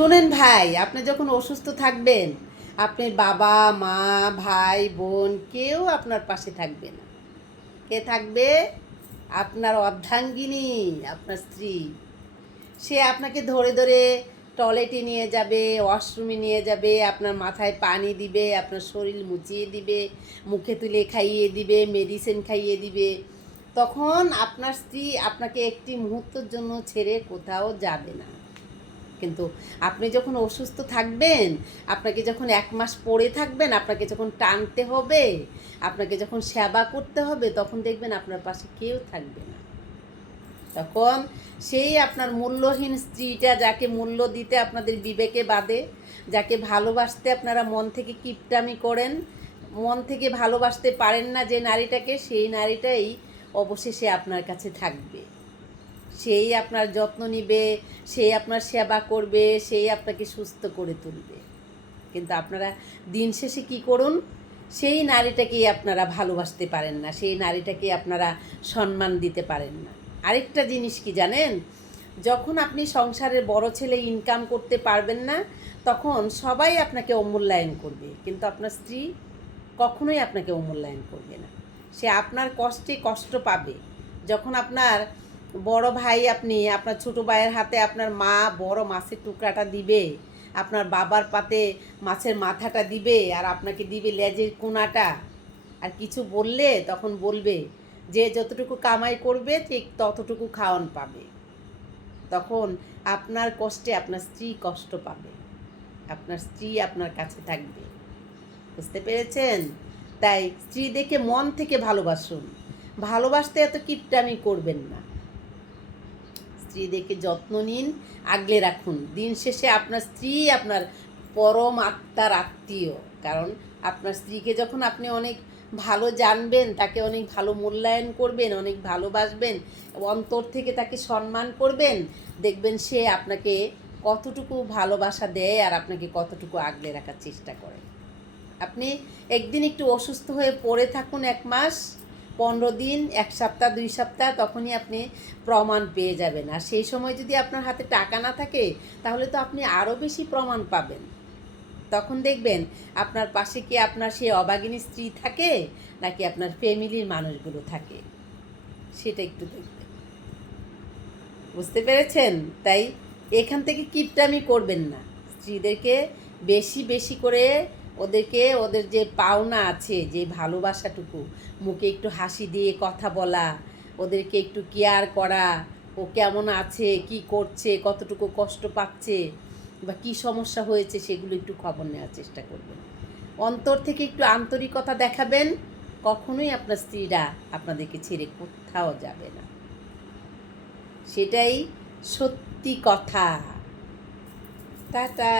শোনেন ভাই, আপনি যখন অসুস্থ থাকবেন, আপনি বাবা, মা, ভাই, বোন, কেউ আপনার পাশে থাকবে না। কে থাকবে? আপনার অর্ধাঙ্গিনী, আপনার স্ত্রী। সে আপনাকে ধরে ধরে টয়লেটে নিয়ে যাবে, ওয়াশরুমে নিয়ে যাবে, আপনার মাথায় পানি দিবে, আপনার শরীর মুচিয়ে দিবে, মুখে তুলে খাইয়ে দিবে মেডিসিন খাইয়ে দিবে। তখন আপনার স্ত্রী আপনাকে একটি মুহূর্তের জন্য ছেড়ে কোথাও যাবে না। কিন্তু আপনি যখন অসুস্থ থাকবেন, আপনাকে যখন এক মাস পড়ে থাকবেন, আপনাকে যখন টানতে হবে, আপনাকে যখন সেবা করতে হবে, তখন দেখবেন আপনার পাশে কেউ থাকবে না। তখন সেই আপনার মূল্যহীন স্ত্রীটা যাকে মূল্য দিতে আপনাদের বিবেকে বাদে যাকে ভালোবাসতে আপনারা মন থেকে কিপটামি করেন, মন থেকে ভালোবাসতে পারেন না যে নারীটাকে, সেই নারীটাই অবশেষে আপনার কাছে থাকবে। সেই আপনার যত্ন নিবে, সেই আপনার সেবা করবে, সেই আপনাকে সুস্থ করে তুলবে। কিন্তু আপনারা দিন শেষে কী করুন? সেই নারীটাকেই আপনারা ভালোবাসতে পারেন না, সেই নারীটাকে আপনারা সম্মান দিতে পারেন না। আরেকটা জিনিস কি জানেন? যখন আপনি সংসারের বড় ছেলে ইনকাম করতে পারবেন না, তখন সবাই আপনাকে অমূল্যায়ন করবে। কিন্তু আপনার স্ত্রী কখনোই আপনাকে অমূল্যায়ন করবে না। সে আপনার কষ্টে কষ্ট পাবে। যখন আপনার বড় ভাই আপনি, আপনার ছোট ভাইয়ের হাতে আপনার মা বড় মাছের টুকরাটা দিবে, আপনার বাবার পাতে মাছের মাথাটা দিবে আর আপনাকে দিবে লেজের কোনাটা। আর কিছু বললে তখন বলবে, যে যতটুকু কামাই করবে, ঠিক ততটুকু খাওয়ান পাবে। তখন আপনার কষ্টে আপনার স্ত্রী কষ্ট পাবে। আপনার স্ত্রী আপনার কাছে থাকবে। বুঝতে পেরেছেন? তাই স্ত্রী দেখে মন থেকে ভালোবাসুন। ভালোবাসতে এত কিপটামি করবেন না। স্ত্রী দেখে যত্ন নিন, আগলে রাখুন। দিন শেষে আপনার স্ত্রী আপনার পরম আত্মার আত্মীয়। কারণ আপনার স্ত্রীকে যখন আপনি অনেক ভালো জানবেন, তাকে অনেক ভালো মূল্যায়ন করবেন, অনেক ভালোবাসবেন, অন্তর থেকে তাকে সম্মান করবেন, দেখবেন সে আপনাকে কতটুকু ভালোবাসা দেয় আর আপনাকে কতটুকু আগলে রাখার চেষ্টা করে। আপনি একদিন একটু অসুস্থ হয়ে পড়ে থাকুন এক মাস পনেরো দিন, এক সপ্তাহ, দুই সপ্তাহ তখনই আপনি প্রমাণ পেয়ে যাবেন। আর সেই সময় যদি আপনার হাতে টাকা না থাকে, তাহলে তো আপনি আরও বেশি প্রমাণ পাবেন। তখন দেখবেন আপনার পাশে কি আপনার সেই অবাগিনী স্ত্রী থাকে, নাকি আপনার ফ্যামিলির মানুষগুলো থাকে? সেটা একটু দেখবেন। বুঝতে পেরেছেন? তাই এখান থেকে কিপটামি করবেন না। স্ত্রীদেরকে বেশি বেশি করে ওদেরকে ওদের যে পাওনা আছে, যে ভালোবাসাটুকু, মুখে একটু হাসি দিয়ে কথা বলা, ওদেরকে একটু কেয়ার করা, ও কেমন আছে, কি করছে, কতটুকু কষ্ট পাচ্ছে বা কি সমস্যা হয়েছে, সেগুলো একটু খবর নেওয়ার চেষ্টা করবেন। অন্তর থেকে একটু আন্তরিকতা দেখাবেন, কখনোই আপনার স্ত্রীরা আপনাদেরকে ছেড়ে কোথাও যাবে না। সেটাই সত্যি কথা। টাটা।